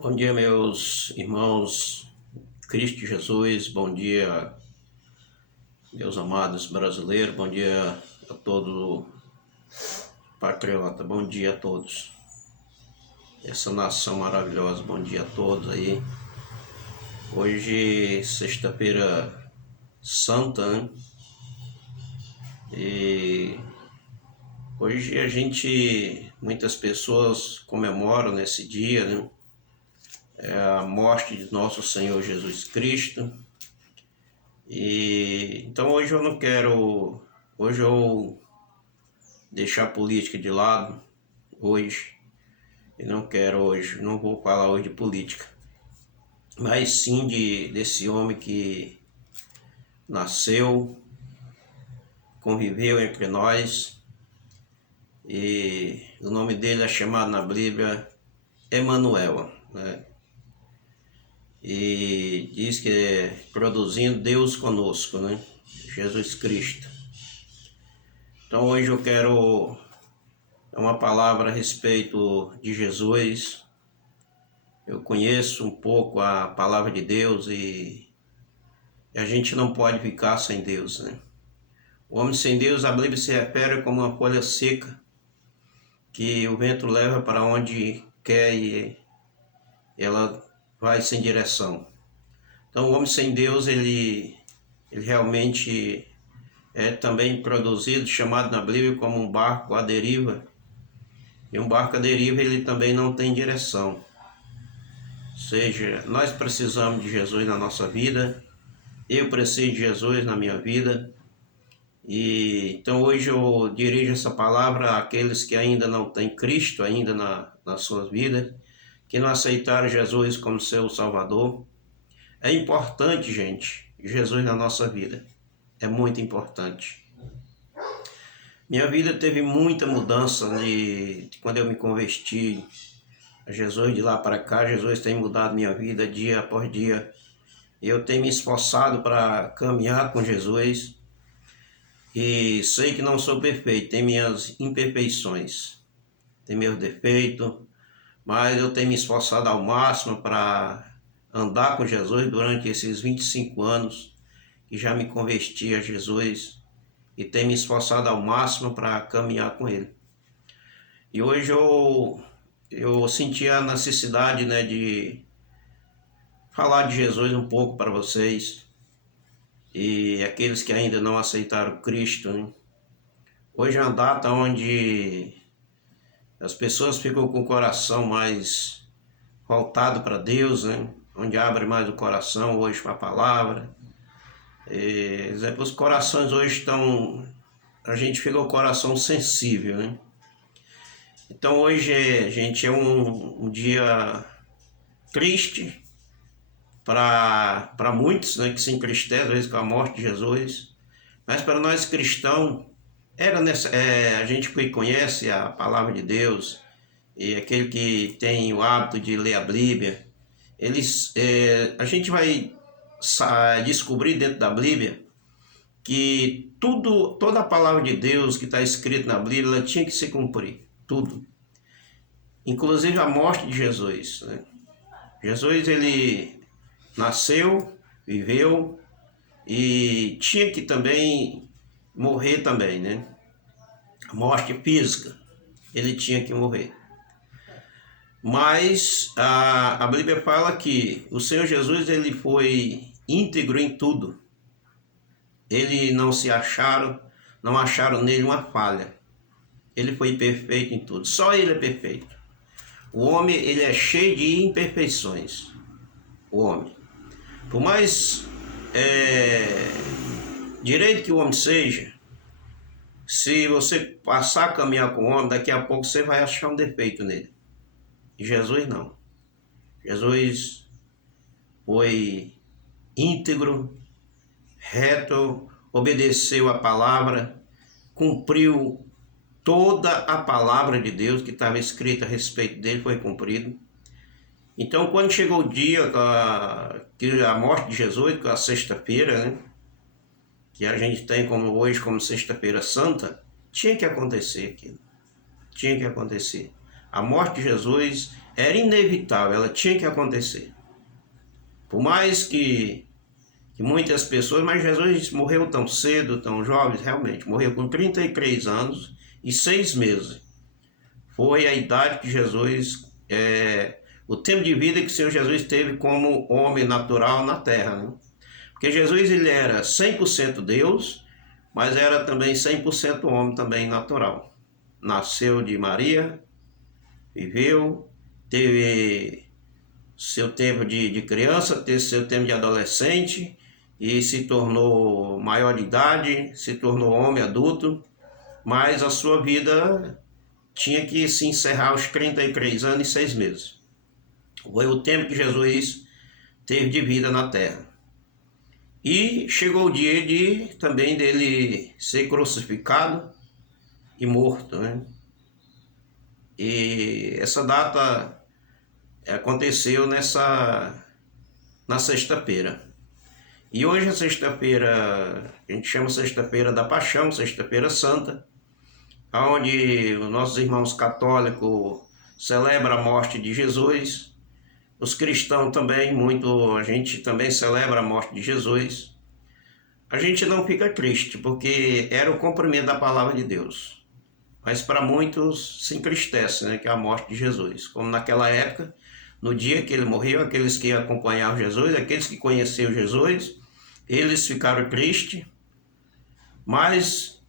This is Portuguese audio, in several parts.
Bom dia, meus irmãos, Cristo Jesus, bom dia, meus amados brasileiros, bom dia a todo patriota, bom dia a todos, essa nação maravilhosa, bom dia a todos aí. Hoje, sexta-feira santa, né? E hoje muitas pessoas comemoram nesse dia, né? A morte de nosso Senhor Jesus Cristo. E então hoje eu deixar a política de lado hoje. Eu não vou falar hoje de política, mas sim desse homem que nasceu, conviveu entre nós, e o nome dele é chamado na Bíblia Emanuel, né? E diz que é produzindo Deus conosco, né? Jesus Cristo. Então hoje eu quero dar uma palavra a respeito de Jesus. Eu conheço um pouco a palavra de Deus e a gente não pode ficar sem Deus, né? O homem sem Deus, a Bíblia se refere como uma folha seca que o vento leva para onde quer e ela vai sem direção. Então o homem sem Deus, ele realmente é também produzido, chamado na Bíblia como um barco à deriva. E um barco à deriva, ele também não tem direção. Ou seja, nós precisamos de Jesus na nossa vida, eu preciso de Jesus na minha vida. E então hoje eu dirijo essa palavra àqueles que ainda não têm Cristo ainda nas suas vidas, que não aceitaram Jesus como seu Salvador. É importante, gente, Jesus na nossa vida. É muito importante. Minha vida teve muita mudança de quando eu me converti a Jesus. De lá para cá, Jesus tem mudado minha vida dia após dia. Eu tenho me esforçado para caminhar com Jesus e sei que não sou perfeito, tem minhas imperfeições, tem meus defeitos, mas eu tenho me esforçado ao máximo para andar com Jesus durante esses 25 anos que já me converti a Jesus e tenho me esforçado ao máximo para caminhar com Ele. E hoje eu senti a necessidade, né, de falar de Jesus um pouco para vocês e aqueles que ainda não aceitaram Cristo, né? Hoje é uma data onde as pessoas ficam com o coração mais voltado para Deus, né? Onde abre mais o coração hoje para a palavra. Os corações hoje estão... A gente fica com o coração sensível, né? Então hoje, gente, é um dia triste para muitos, né, que se entristecem às vezes com a morte de Jesus, mas para nós cristãos, a gente que conhece a palavra de Deus e aquele que tem o hábito de ler a Bíblia, a gente vai descobrir dentro da Bíblia que toda a palavra de Deus que está escrita na Bíblia, ela tinha que se cumprir, tudo. Inclusive a morte de Jesus, né? Jesus, ele nasceu, viveu e tinha que também morrer também, né? A morte física, ele tinha que morrer. Mas a Bíblia fala que o Senhor Jesus, ele foi íntegro em tudo. Ele não acharam nele uma falha. Ele foi perfeito em tudo. Só ele é perfeito. O homem, ele é cheio de imperfeições. O homem. Por mais direito que o homem seja, se você passar a caminhar com o homem, daqui a pouco você vai achar um defeito nele. E Jesus não. Jesus foi íntegro, reto, obedeceu a palavra, cumpriu toda a palavra de Deus que estava escrita a respeito dele, foi cumprido. Então, quando chegou o dia que a morte de Jesus, que é a sexta-feira, né, que a gente tem hoje como sexta-feira santa, tinha que acontecer aquilo. Tinha que acontecer. A morte de Jesus era inevitável, ela tinha que acontecer. Por mais que muitas pessoas, mas Jesus morreu tão cedo, tão jovem, realmente, morreu com 33 anos e 6 meses. Foi a idade que Jesus, o tempo de vida que o Senhor Jesus teve como homem natural na terra, né? Porque Jesus ele era 100% Deus, mas era também 100% homem também natural. Nasceu de Maria, viveu, teve seu tempo de criança, teve seu tempo de adolescente e se tornou maior de idade, se tornou homem adulto, mas a sua vida tinha que se encerrar aos 33 anos e 6 meses. Foi o tempo que Jesus teve de vida na terra. E chegou o dia também dele ser crucificado e morto, né? E essa data aconteceu na sexta-feira. E hoje a sexta-feira, a gente chama sexta-feira da Paixão, sexta-feira santa, onde os nossos irmãos católicos celebram a morte de Jesus. Os cristãos também, a gente também celebra a morte de Jesus. A gente não fica triste, porque era o cumprimento da palavra de Deus. Mas para muitos se entristece, né, que é a morte de Jesus. Como naquela época, no dia que ele morreu, aqueles que acompanhavam Jesus, aqueles que conheciam Jesus, eles ficaram tristes. Mas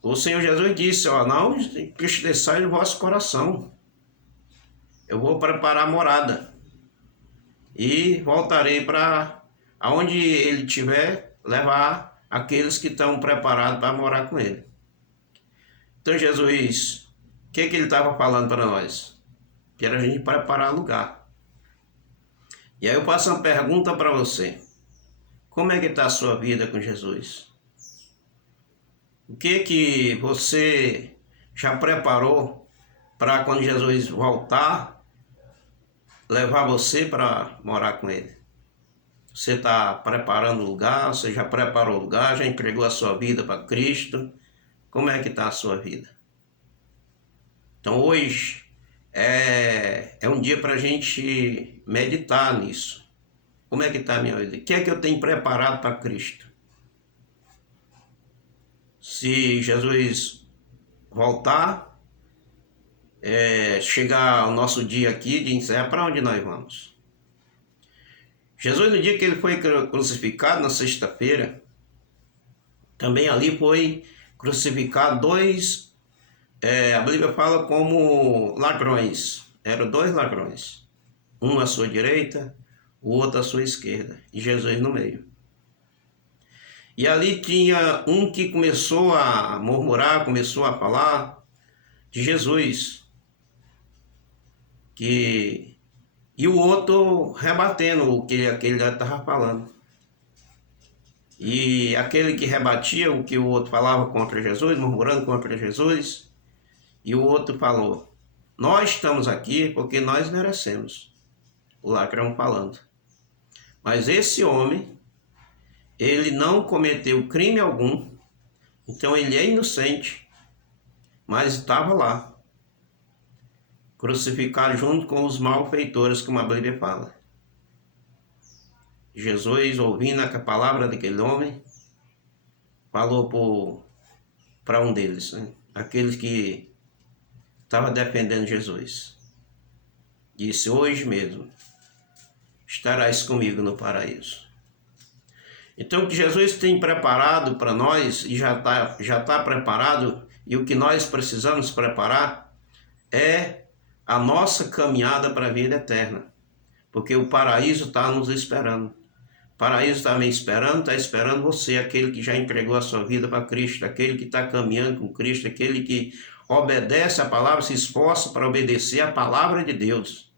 o Senhor Jesus disse, não entristeçai o vosso coração. Eu vou preparar a morada. E voltarei para aonde ele estiver, levar aqueles que estão preparados para morar com ele. Então Jesus, o que ele estava falando para nós? Que era a gente preparar lugar. E aí eu passo uma pergunta para você. Como é que está a sua vida com Jesus? O que você já preparou para quando Jesus voltar, levar você para morar com ele? Você está preparando o lugar? Você já preparou o lugar? Já entregou a sua vida para Cristo? Como é que está a sua vida? Então hoje é um dia para a gente meditar nisso. Como é que está a minha vida? O que é que eu tenho preparado para Cristo? Se Jesus voltar, chegar o nosso dia aqui de encerrar, para onde nós vamos? Jesus, no dia que ele foi crucificado, na sexta-feira, também ali foi crucificado dois, a Bíblia fala como ladrões. Eram dois ladrões. Um à sua direita, o outro à sua esquerda. E Jesus no meio. E ali tinha um que começou a murmurar, começou a falar de Jesus. E o outro rebatendo o que aquele estava falando. E aquele que rebatia o que o outro falava contra Jesus, murmurando contra Jesus, e o outro falou, nós estamos aqui porque nós merecemos. O ladrão falando. Mas esse homem, ele não cometeu crime algum, então ele é inocente, mas estava lá, crucificado junto com os malfeitores, como a Bíblia fala. Jesus, ouvindo a palavra daquele homem, falou para um deles, né? Aqueles que estava defendendo Jesus. Disse, hoje mesmo estarás comigo no paraíso. Então o que Jesus tem preparado para nós, e já tá preparado, e o que nós precisamos preparar, é a nossa caminhada para a vida eterna. Porque o paraíso está nos esperando. O paraíso está me esperando, está esperando você, aquele que já entregou a sua vida para Cristo, aquele que está caminhando com Cristo, aquele que obedece a palavra, se esforça para obedecer a palavra de Deus.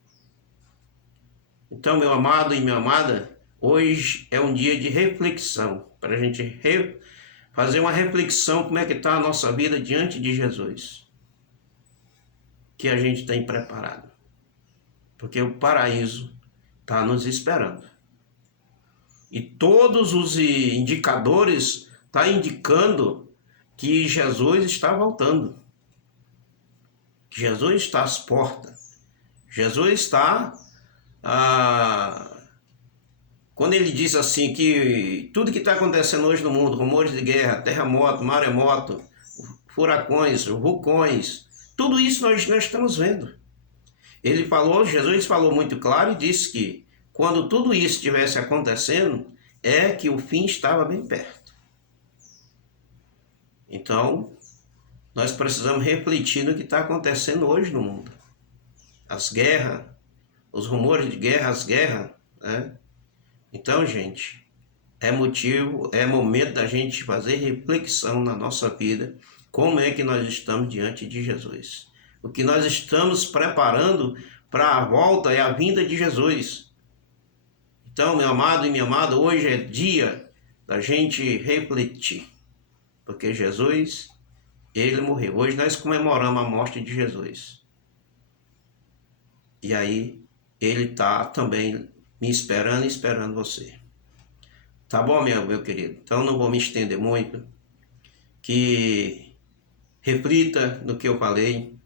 Então, meu amado e minha amada, hoje é um dia de reflexão, para a gente fazer uma reflexão como é que está a nossa vida diante de Jesus, que a gente tem preparado, porque o paraíso está nos esperando. E todos os indicadores estão indicando que Jesus está voltando, que Jesus está às portas. Jesus está... quando ele diz assim que tudo que está acontecendo hoje no mundo, rumores de guerra, terremoto, maremoto, furacões, vulcões, tudo isso nós estamos vendo. Jesus falou muito claro e disse que quando tudo isso estivesse acontecendo, é que o fim estava bem perto. Então, nós precisamos refletir no que está acontecendo hoje no mundo. As guerras, os rumores de guerra, as guerras, né? Então, gente, é momento da gente fazer reflexão na nossa vida, como é que nós estamos diante de Jesus. O que nós estamos preparando para a volta e a vinda de Jesus. Então, meu amado e minha amada, hoje é dia da gente refletir, porque Jesus, ele morreu. Hoje nós comemoramos a morte de Jesus. E aí, ele está também me esperando e esperando você. Tá bom, meu querido? Então não vou me estender muito. Que reflita no que eu falei.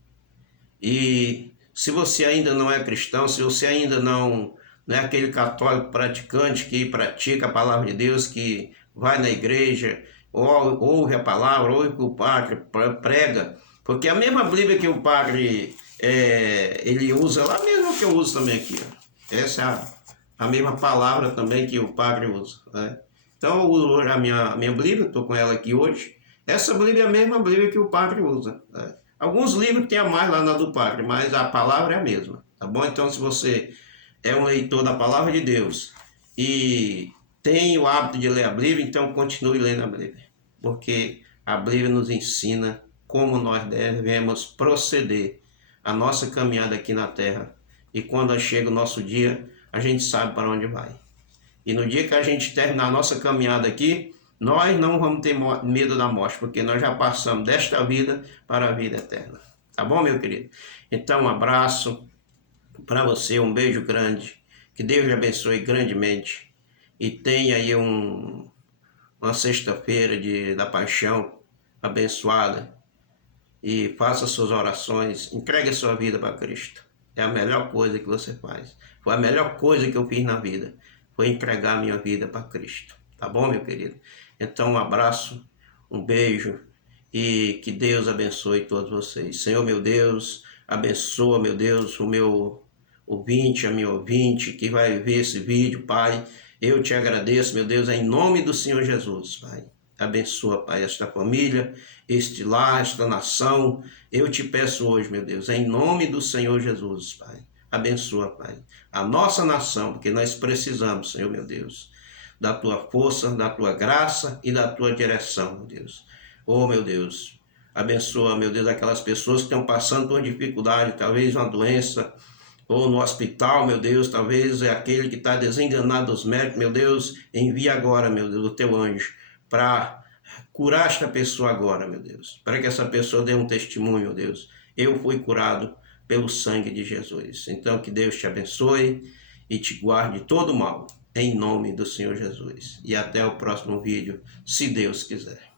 E se você ainda não é cristão, se você ainda não é aquele católico praticante que pratica a palavra de Deus, que vai na igreja, ouve a palavra, ouve o que o padre prega, porque a mesma Bíblia que o padre ele usa lá, mesmo que eu uso também aqui, ó. Essa é a mesma palavra também que o padre usa, né? Então eu uso hoje a minha Bíblia, estou com ela aqui hoje. Essa Bíblia é a mesma Bíblia que o padre usa, né? Alguns livros tem a mais lá na do padre, mas a palavra é a mesma, tá bom? Então, se você é um leitor da palavra de Deus e tem o hábito de ler a Bíblia, então continue lendo a Bíblia, porque a Bíblia nos ensina como nós devemos proceder a nossa caminhada aqui na terra. E quando chega o nosso dia, a gente sabe para onde vai. E no dia que a gente terminar a nossa caminhada aqui, nós não vamos ter medo da morte, porque nós já passamos desta vida para a vida eterna. Tá bom, meu querido? Então, um abraço para você, um beijo grande. Que Deus lhe abençoe grandemente. E tenha aí uma sexta-feira da paixão abençoada. E faça suas orações, entregue a sua vida para Cristo. É a melhor coisa que você faz. Foi a melhor coisa que eu fiz na vida. Foi entregar a minha vida para Cristo. Tá bom, meu querido? Então, um abraço, um beijo e que Deus abençoe todos vocês. Senhor, meu Deus, abençoa, meu Deus, o meu ouvinte, a minha ouvinte que vai ver esse vídeo, Pai. Eu te agradeço, meu Deus, em nome do Senhor Jesus, Pai. Abençoa, Pai, esta família, este lar, esta nação. Eu te peço hoje, meu Deus, em nome do Senhor Jesus, Pai. Abençoa, Pai, a nossa nação, porque nós precisamos, Senhor, meu Deus, da tua força, da tua graça e da tua direção, meu Deus. Oh, meu Deus, abençoa, meu Deus, aquelas pessoas que estão passando por dificuldade, talvez uma doença, ou no hospital, meu Deus, talvez é aquele que está desenganado dos médicos, meu Deus, envia agora, meu Deus, o teu anjo, para curar esta pessoa agora, meu Deus, para que essa pessoa dê um testemunho, meu Deus. Eu fui curado pelo sangue de Jesus. Então, que Deus te abençoe e te guarde de todo mal, em nome do Senhor Jesus. E até o próximo vídeo, se Deus quiser.